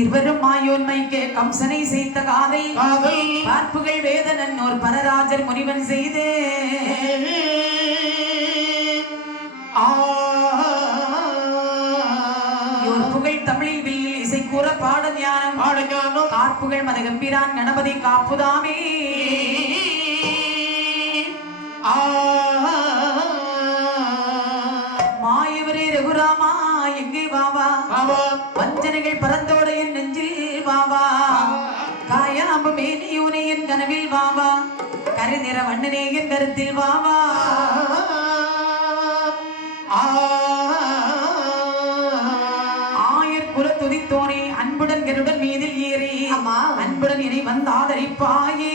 சீர்வரும் மாயோன்மைக்கு கம்சனை செய்த காதை பார்ப்புகள் வேதனன் ஓர் பரராஜர் முனிவன் செய்தே. புகழ் தமிழில் வில்லில் இசை கூற பாட ஞானம். பார்ப்புகள் மத கம்பீரான் கணபதி காப்புதாமே. மாயவரே ரகுராமா எங்கே வாவா வஞ்சனைகள் பரந்தோட கனவில் வாவா கருநிற வண்ணனே என் கருத்தில் வாவா ஆ. ஆயர் குல துதித்தோனே அன்புடன் கருடன் மீதில் ஏறி. அன்புடன் இணை வந்தாதரிப்பாயே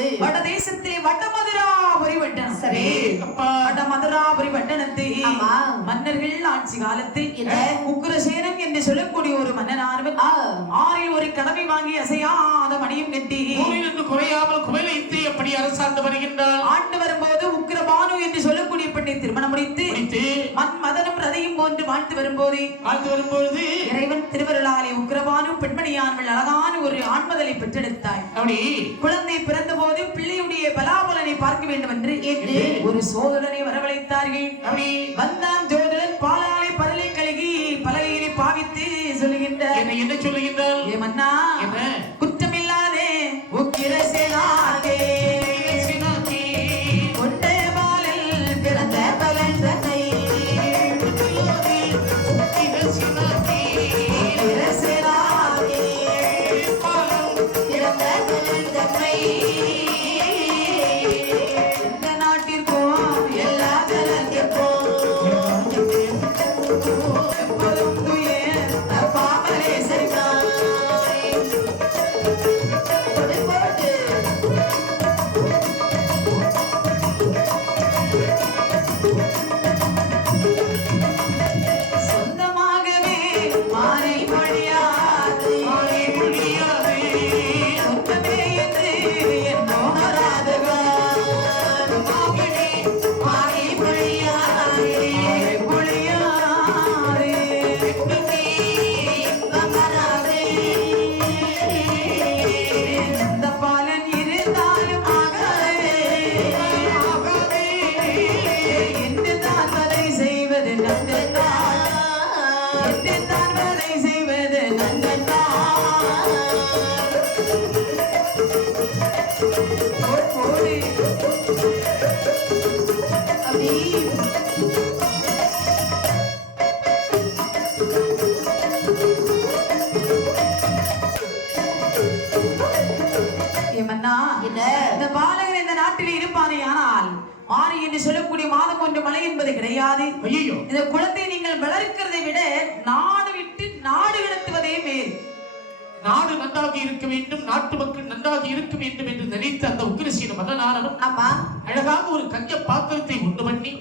எந்த நாடு வட தேசத்திலே வடமதுராபுரி வட்டணம் சரி. அப்பா வடமதுராபுரி வட்டணத்தை ஆமா. மன்னர்கள் ஆட்சி காலத்தில் என்ன? உக்கிரசேனன் என்று சொல்லக்கூடிய ஒரு மன்னனானவன். ஆறில் ஒரு கடமை வாங்கி அசையாத மணியும் கட்டி குறையாமல் குவைலைத்து எப்படி அரசாண்டு வருகின்றாள் ஆண்டு வரும்போது உக்கிரபானு என்று சொல்லக்கூடிய பெண்ணை திருமணம் முடித்து முடித்து மண் மதனும் ரதையும் போன்று வாழ்த்து வரும்போதே வாழ்த்து வரும்பொழுது இறைவன் திருவருளாலே உக்கிரபானு பெண்மணியானவள் அழகான ஒரு ஆண்மதலை பெற்றெடுத்தாய். அப்படி. குழந்தை பிறந்தபோது பிள்ளையுடைய பலாபலனை பார்க்க வேண்டும் என்று. ஒரு சோதரனை வரவழைத்தார்கள். அப்படி. வந்தான் ஜோதிடன் பாலாலை பதலை கழுகி பலகையினை பாவித்து சொல்லுகின்றார். என்ன என்ன ஆறு என்று சொல்லக்கூடிய மாதம் கொண்டு மலை என்பது கிடையாது. இந்த குளத்தை நீங்கள் வளர்க்கிறதை விட நாடு விட்டு நாடு கடத்துவதே மேல். நாடு நன்றாக இருக்க வேண்டும் நாட்டு மக்கள் நன்றாக இருக்க வேண்டும் என்று நினைத்த அந்த உக்கிரசீன மன்னனாரனும் ஆமா. அழகாக ஒரு கஞ்ச பாத்திரத்தை உண்டு பண்ணி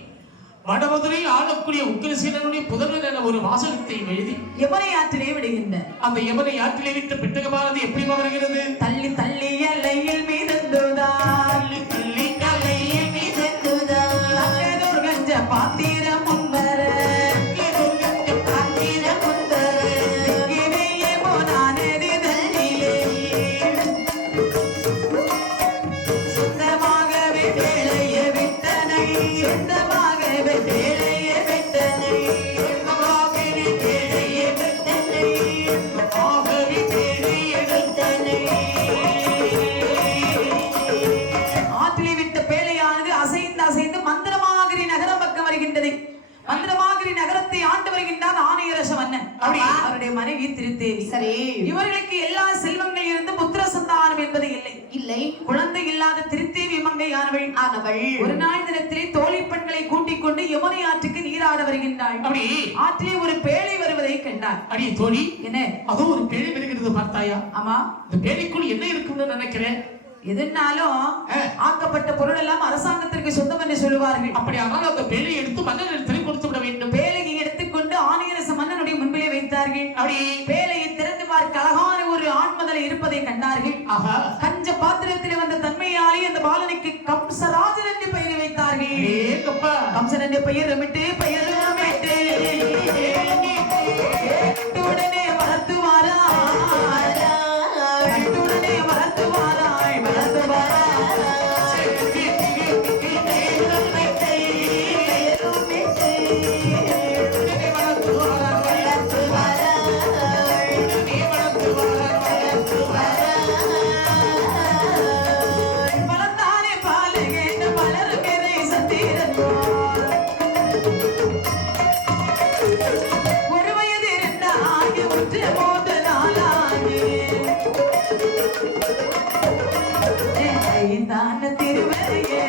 வடமதுரை ஆளக்கூடிய உக்கிரசீனனுடைய புதல்வன் என ஒரு வாசகத்தை எழுதி யமுனை ஆற்றிலே விடுகின்ற அந்த யமனை ஆற்றிலே விட்டு பெட்டகமானது எப்படி வருகிறது தள்ளி தள்ளி எல்லையில் மீதந்துதான். இல்லை குழந்தை இல்லாத திருத்தேவி மங்கையானவள் ஆனவள். ஒரு நாள் தினத்திலே தோழி பெண்களை கூட்டிக் கொண்டு யமுனை ஆற்றுக்கு நீராட வருகின்றாள். அப்படி ஆற்றிலே ஒரு பேழை வருவதை கண்டாள். அடி தோழி. என்ன? அதோ ஒரு பேழை வருகிறது பார்த்தாயா? ஆமா. இந்த பேழைக்குள் என்ன இருக்கும்னு நினைக்கிறேன். எதுனாலும். ஆக்கப்பட்ட பொருள் எல்லாம் அரசாங்கத்திற்கு சொந்தம் என்று சொல்லுவார்கள். அப்படி ஆனால் அந்த பேழையை எடுத்து மன்னனிடத்தில் கொடுத்து விட வேண்டும். பேழையை எடுத்துக்கொண்டு ஆணையரச மன்னனுடைய முன்பிலே வைத்தார்கள். அப்படி பேழையை பார்க்க அழகான ஒரு ஆண்மதலை இருப்பதை கண்டார்கள். கஞ்ச பாத்திரத்தில் வந்த தன்மையாலே அந்த பாலனுக்கு கம்சராஜன் என்று பெயர் வைத்தார்கள். கம்சன் என்று பெயர் பெயர் நான் திருவரையே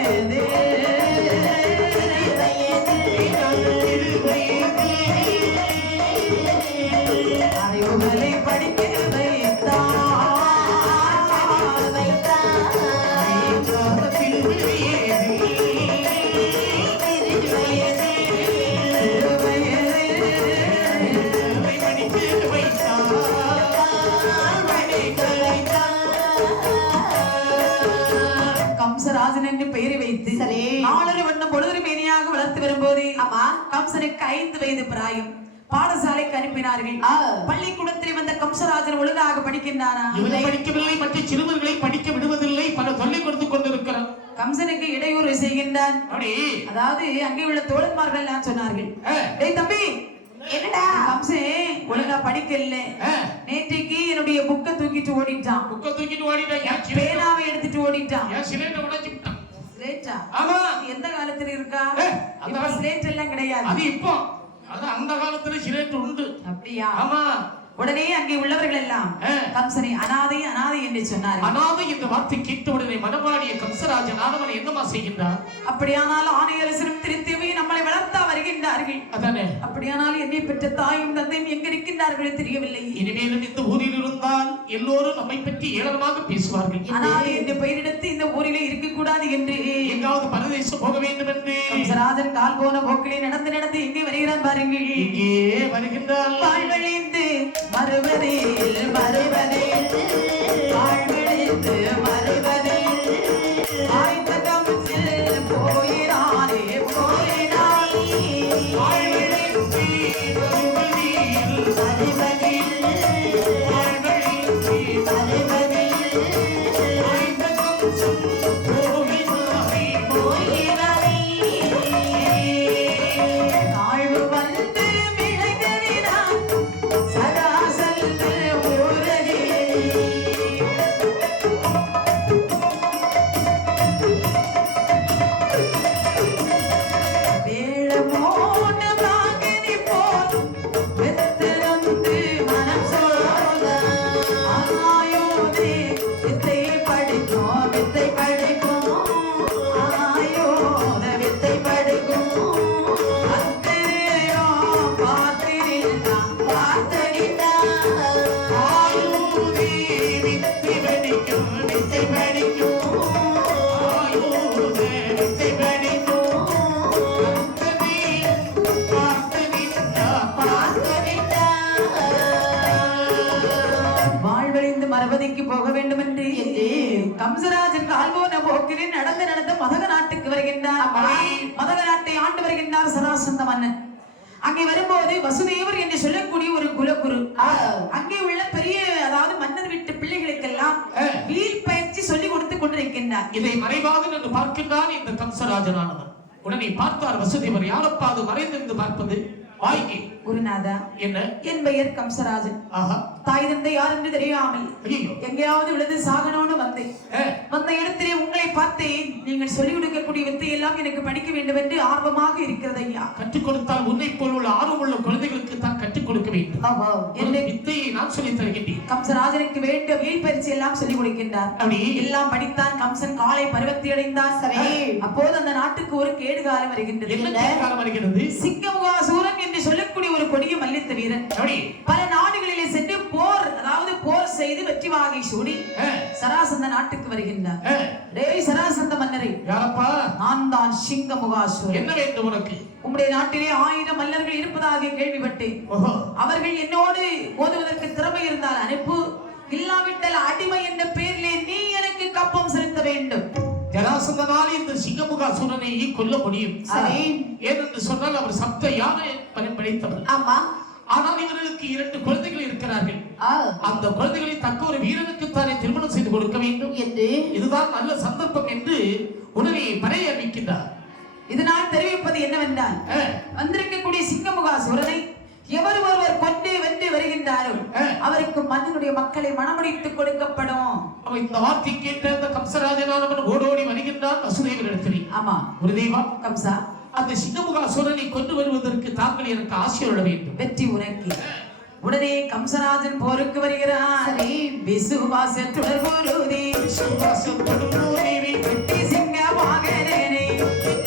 ஐந்து வயது பிராயம். பாடசாலைக்கு அனுப்பினார்கள். பள்ளிக்கூடத்தில் வந்த கம்சராஜன் ஒழுங்காக படிக்கின்றானா? இவனை படிக்கவில்லை மற்ற சிறுவர்களை படிக்க விடுவதில்லை பல தொல்லை கொடுத்து கொண்டிருக்கிறான். கம்சனுக்கு இடையூறு செய்கின்றான். அதாவது அங்கே உள்ள தோழன்மார்கள் எல்லாம் சொன்னார்கள். டேய் தம்பி என்னடா? கம்சே ஒழுங்கா படிக்கல நேற்றைக்கு என்னுடைய புக்கை தூக்கிட்டு ஓடிட்டான். புக்கை தூக்கிட்டு ஓடிட்டான். பேனாவை எடுத்துட்டு ஓடிட்டான். சிலேட்டை உடைச்சு விட்டான். ஸ்லேட்டா ஆமா. அது எந்த காலத்துல இருக்கா? ஏ, அந்த இப்ப ஸ்லேட் எல்லாம் கிடையாது. அது இப்போ. அது அந்த காலத்துல உண்டு. அப்படியா? ஆமா. உடனே அங்கே உள்ளவர்கள் எல்லாம். கம்சனை அனாதை அனாதை என்று சொன்னார்கள். அனாதை இந்த வார்த்தை கேட்ட உடனே மனமாடிய கம்சராஜன் ஆனவன் என்னமா செய்கின்றான்? அப்படியானால் ஆணையரசரும் வளர்த்தா வருகின்றார்கள் அதானே? அப்படியானால் என்னை பெற்ற தாயும் தந்தையும் எங்க இருக்கின்றார்களோ தெரியவில்லை. இனிமேலும் இந்த ஊரில் இருந்தால் எல்லோரும் நம்மை பற்றி ஏளனமாக பேசுவார்கள். அனாதை என்று பெயரெடுத்து இந்த ஊரிலே இருக்கக்கூடாது என்று. எங்காவது பரதேசம் போக வேண்டும் என்று. கம்சராஜன் கால் போன போக்கிலே நடந்து நடந்து எங்கே வருகிறான் பாருங்கள். இங்கே வருகின்றால். வாழ்வழிந்து மறுவதில் மறுவதில் வாழ்வழிந்து மறுவதில் ஆண்டு வருகின்றார் சராசந்த மன்னன் அங்கே வரும்போது வசுதேவர் என்று சொல்லக்கூடிய ஒரு குலகுரு. அங்கே உள்ள பெரிய அதாவது மன்னர் வீட்டு பிள்ளைகளுக்கெல்லாம் வீல் பயிற்சி சொல்லி கொடுத்து கொண்டிருக்கின்றார். இதை மறைவாக நின்று பார்க்கின்றான் இந்த கம்சராஜனானவன். உடனே பார்த்தார் வசுதேவர் யாரப்பா அது மறைந்திருந்து பார்ப்பது? வாய்க்கு குருநாதா என்ன? என் பெயர் கம்சராஜன். தாய் தந்தை யார் என்று தெரியாமல் எங்கேயாவது விழுந்து சாகணும்னு வந்தேன். ஏ, வந்த இடத்திலே உங்களை பார்த்தேன். நீங்கள் சொல்லிக் கொடுக்கக்கூடிய வித்தை எல்லாம் எனக்கு படிக்க வேண்டும் என்று ஆர்வமாக இருக்கிறது ஐயா. கற்றுக் கொடுத்தால் உன்னை போல் உள்ள ஆர்வமுள்ள குழந்தைகளுக்கு தான் கற்றுக் கொடுக்க வேண்டும். என்னை வித்தையை நான் சொல்லித் தருகின்றேன். கம்சராஜனுக்கு வேண்டிய வீல் பயிற்சி எல்லாம் சொல்லிக் கொடுக்கின்றார். எல்லாம் படித்தான் கம்சன் காலை பருவத்தை அடைந்தான். சரி. அப்போது அந்த நாட்டுக்கு ஒரு கேடு காலம் வருகின்றது. என்ன காலம் வருகிறது சிங்கமுகாசூரன் என்று சொல்லக்கூடிய ஒரு மல்யுத்த வீரன். பல நாடுகளிலே சென்று போர் அதாவது போர் செய்து வெற்றி வாகை சூடி சராசந்த நாட்டுக்கு வருகின்றார். டேய் சராசந்த மன்னரை. யாரப்பா? நான் தான் சிங்கமுகாசூரன் என்ன வேண்டும் உனக்கு? உம்முடைய நாட்டிலே ஆயிரம் மல்லர்கள் இருப்பதாக கேள்விப்பட்டேன். அவர்கள் என்னோடு மோதுவதற்கு திறமை இருந்தால் அனுப்பு. இல்லாவிட்டால் அடிமை என்ற பெயரிலே நீ எனக்கு கப்பம் செலுத்த வேண்டும். ஜராசந்தனால் இந்த சிங்கமுகாசுரனை கொல்ல முடியும். சரி. ஏனென்று சொன்னால் அவர் சப்த யானை படைத்தவர் ஆமா. ஆனால் இவர்களுக்கு இரண்டு குழந்தைகள் இருக்கிறார்கள். அந்த குழந்தைகளை தக்க ஒரு வீரனுக்கு தானே திருமணம் செய்து கொடுக்க வேண்டும். என்று. இதுதான் நல்ல சந்தர்ப்பம் என்று உடனே பறைய அறிவிக்கின்றார். இதனால் தெரிவிப்பது என்னவென்றால் வந்திருக்கக்கூடிய சிங்கமுகாசுரனை எவர் ஒருவர் கொண்டு வென்று வருகின்றாரோ. அவருக்கு மன்னனுடைய மக்களை மணமுடித்துக் கொடுக்கப்படும். இந்த வார்த்தை கேட்ட அந்த கம்சராஜனானவன் ஓடோடி வருகின்றான் வசுதேவரிடத்தில் ஆமா. குருதேவா. கம்சா. அந்த சிங்கமுகாசுரனை கொண்டு வருவதற்கு தாங்கள் எனக்கு ஆசையோட வேண்டும். வெற்றி உனக்கு. உடனே கம்சராஜன் போருக்கு வருகிறான். சரி. விசுவாச தொடர்புருதி விசுவாசத்தோடு தேவி வெற்றி சிங்க வாகனே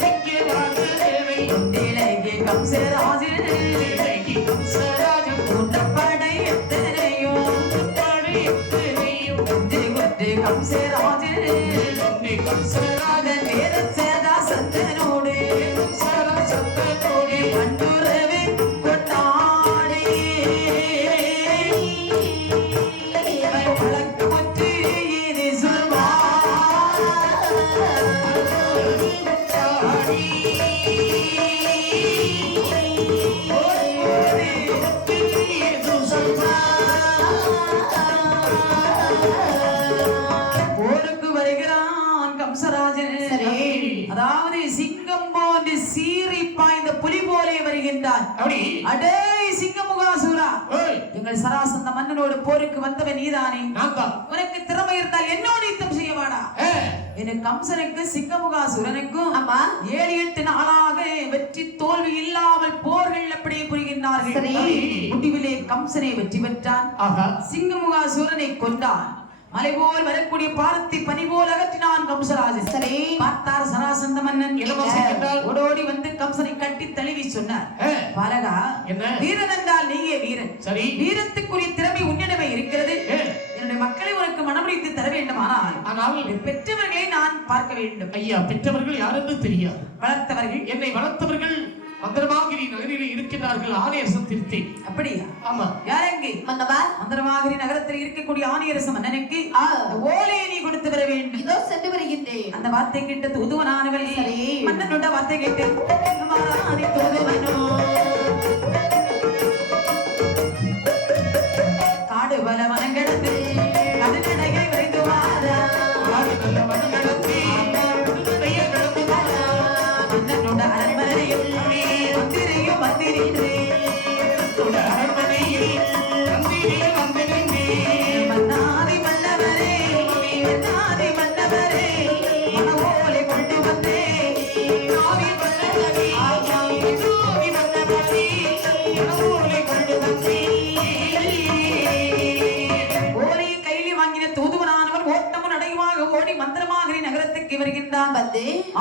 இங்கே வாழ்கிறேனை. இலங்கை கம்சராஜன். கம்சராஜன். வேத சேதா சந்தனோடு அதாவது சிங்கம் போன்று சீறி வருகின்றான் அடே சிங்கமுகாசூரா. எங்கள் சராசந்த மன்னனோடு போருக்கு வந்தவன் நீதானே. உனக்கு திறமை இருந்தால் என்னோடு யுத்தம் செய்ய வாடா. ஏ, எனக்கு கம்சனுக்கு சிங்கமுகாசுரனுக்கும் ஆமா. ஏழு எட்டு நாளாக வெற்றி தோல்வி இல்லாமல் போர்கள் அப்படியே புரிகின்றார்கள். சரி. முடிவிலே கம்சனை வெற்றி பெற்றான். சிங்கமுகாசுரனை கொண்டான் மலை போல் வரக்கூடிய பாரத்தை பனி போல் அகற்றினான் கம்சராஜன். சரி. பார்த்தார் சராசந்த மன்னன்? ஓடோடி வந்து கம்சனை கட்டி தழுவி சொன்னார். பாலகா என்ன? வீரன் என்றால் நீயே வீரன். சரி. வீரத்துக்குரிய திறமை உன்னிடமே இருக்கிறது. என்னுடைய மக்களை உனக்கு மனமுடித்து தர வேண்டுமானால் ஆனால் பெற்றவர்களை நான் பார்க்க வேண்டும். ஐயா பெற்றவர்கள் யாரென்று தெரியாது. வளர்த்தவர்கள் என்னை வளர்த்தவர்கள் மந்திரமாகிரி நகரில் இருக்கின்றார்கள் ஆணையரசன் திருத்தேன் அப்படியா? ஆமா. யாரெங்கே? மன்னவா மந்திரமாகிரி நகரத்தில் இருக்கக்கூடிய ஆணியரச மன்னனுக்கு ஆ. அந்த ஓலையை நீ கொடுத்து வர வேண்டும். இதோ சென்று வருகின்றேன். அந்த வார்த்தை கேட்ட தூதுவனானவள் சரி. மன்னனோட வார்த்தை கேட்டு மாறாதி துணை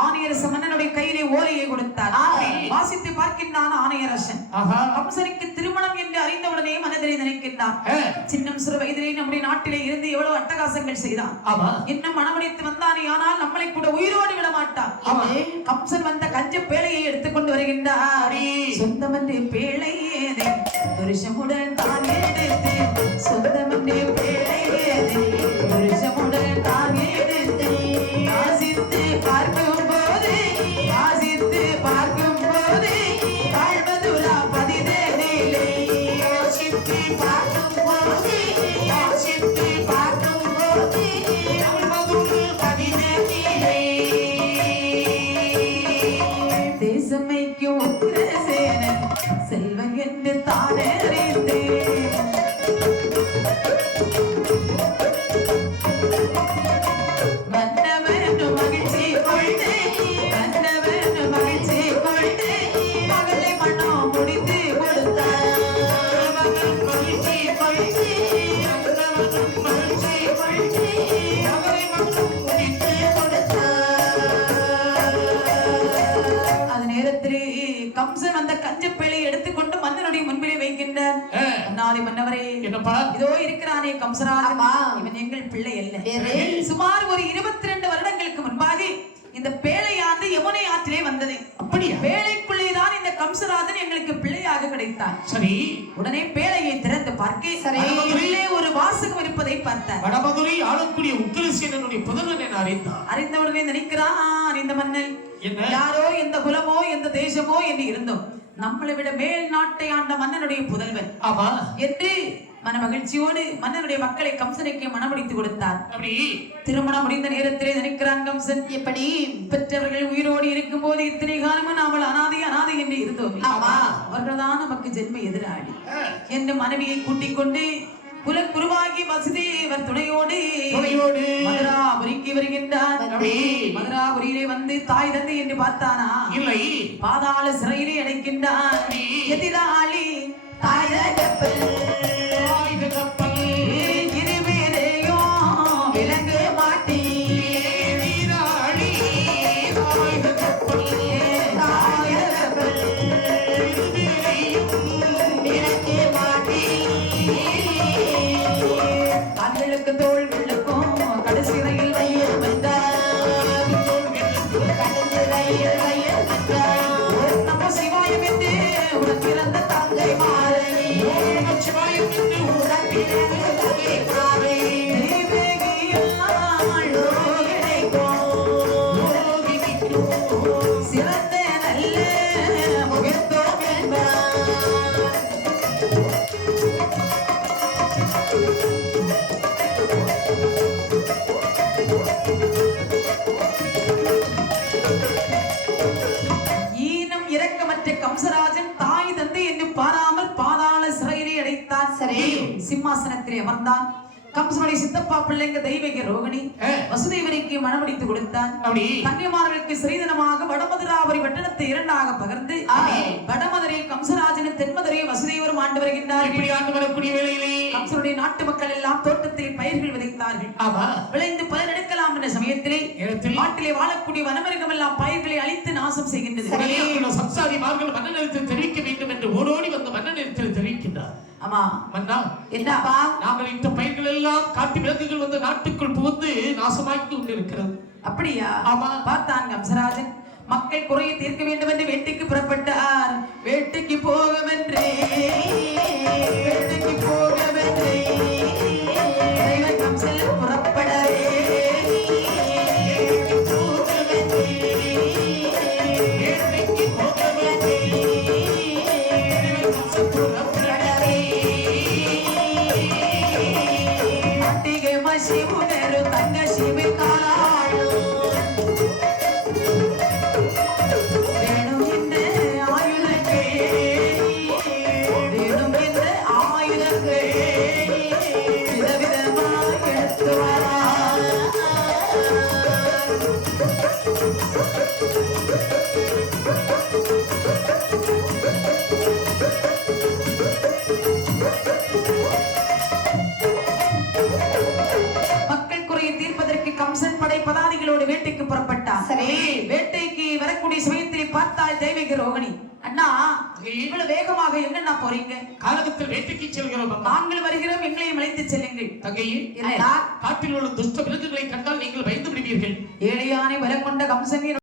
ஆணையரச மன்னனுடைய கையிலே ஓலையை கொடுத்தார். வாசித்து பார்க்கின்றான் ஆணையரசன். கம்சனுக்கு திருமணம் என்று அறிந்தவுடனே மனதிலே நினைக்கின்றான். சின்னம் சிறு வயதிலே நம்முடைய நாட்டிலே இருந்து எவ்வளவு அட்டகாசங்கள் செய்தான். இன்னும் மனமடித்து வந்தானே ஆனால் நம்மளை கூட உயிரோடு விட மாட்டான். கம்சன் வந்த கஞ்ச பேழையை எடுத்துக்கொண்டு வருகின்றார். அடி. சொந்தமன்று பேழை ஏதே புருஷமுடன் தான் எடுத்து சொந்தமன்று பேழை தேசமைக்கும் உக்கிரசேனன் செல்வன் என்று தானே என்னப்பா? இதோ இருக்கிறானே கம்சராஜன். இவன் எங்கள் பிள்ளை அல்ல? சுமார் ஒரு இருபத்தி ரெண்டு வருடங்களுக்கு முன்பாக இந்த பேழையாண்டு யமுனை ஆற்றிலே வந்தது. அப்படியா? பேழைக்குள்ளேதான் இந்த கம்சராஜன் எங்களுக்கு பிள்ளையாக கிடைத்தான். சரி. உடனே பேழையை திறந்து பார்க்க சரி. உள்ளே ஒரு வாசகம் இருப்பதை பார்த்தார். வடமதுரை ஆளக்கூடிய உக்கிரசேனனுடைய புதல்வன் என அறிந்தார் அறிந்தவுடனே நினைக்கிறான் இந்த மன்னன். என்ன? யாரோ எந்த குலமோ எந்த தேசமோ என்று இருந்தோம். நம்மளை விட மேல் நாட்டை ஆண்ட மன்னனுடைய புதல்வன். என்று மன மகிழ்ச்சியோடு மன்னனுடைய மக்களை கம்சனுக்கு மனமுடித்து கொடுத்தார். அப்படி திருமணம் முடிந்த நேரத்திலே நினைக்கிறான் கம்சன். எப்படி? பெற்றவர்கள் உயிரோடு இருக்கும்போது இத்தனை காலமும் நாமல் அனாதை அனாதை என்று இருந்தோம். அவர்கள்தான் நமக்கு ஜென்ம எதிராளி. என்று மனைவியை கூட்டிக் கொண்டு குலக்குருவாகி வசுதேவர் துணையோடு துணையோடு. மதுராபுரிக்கு வருகின்றார். மதுராபுரியிலே வந்து தாய் தந்தை என்று பார்த்தானா? இல்லை. பாதாள சிறையிலே அடைக்கின்றார். எதிராளி தாய கம்சராஜன் தாய் தந்தை என்று பாராமல் பாதாள சிறையிலே அடைத்தான் சரி. சிம்மாசனத்திலே அமர்ந்தான் கம்சனுடைய சித்தப்பா பிள்ளைங்க தெய்வீக ரோகிணி. வசுதேவனுக்கு மனமடித்து கொடுத்தான். கன்னிமார்களுக்கு ஸ்ரீதனமாக வடமதுராபுரி பட்டணத்தை இரண்டாக பகிர்ந்து வடமதுரை கம்சராஜனும் தென்மதுரை வசுதேவரும் ஆண்டு வருகின்றார்கள் வேளையிலே. கம்சனுடைய நாட்டு மக்கள் எல்லாம் தோட்டத்தில் பயிர்கள் விதைத்தார்கள். விளைந்து பலன் எடுக்கலாம் என்ற சமயத்திலே நாட்டிலே வாழக்கூடிய வனமிருகம் எல்லாம் பயிர்களை அழித்து நாசம் செய்கின்றது. உடனே உள்ள சம்சாரிமார்கள் மன்னனிடத்தில் தெரிவிக்க வேண்டும் என்று ஓடோடி வந்து மன்னனிடத்தில் தெரிவிக்கின்றார். ஆமா மன்னா என்னப்பா? நாங்கள் இந்த பயிர்கள் எல்லாம் காட்டு விலங்குகள் வந்து நாட்டுக்குள் புகுந்து நாசமாக்கி கொண்டிருக்கிறது அப்படியா? ஆமா. பார்த்தான் கம்சராஜன். மக்கள் குறையை தீர்க்க வேண்டும் என்று வேட்டைக்கு புறப்பட்டார். வேட்டைக்கு போகவென்றே. வேட்டைக்கு போகவென்றே. சரி. வேட்டைக்கு வரக்கூடிய சமயத்தில் பார்த்தால் தெய்வீக ரோகிணி. அண்ணா இவ்வளவு வேகமாக என்னண்ணா போறீங்க? காலகத்தில் வேட்டைக்கு செல்கிறோம் நாங்கள் வருகிறோம் எங்களையும் அழைத்து செல்லுங்கள். தங்கையே காட்டில் உள்ள துஷ்ட விலங்குகளை கண்டால் நீங்கள் பயந்து விடுவீர்கள். ஏழையானை பலம் கொண்ட கம்சன்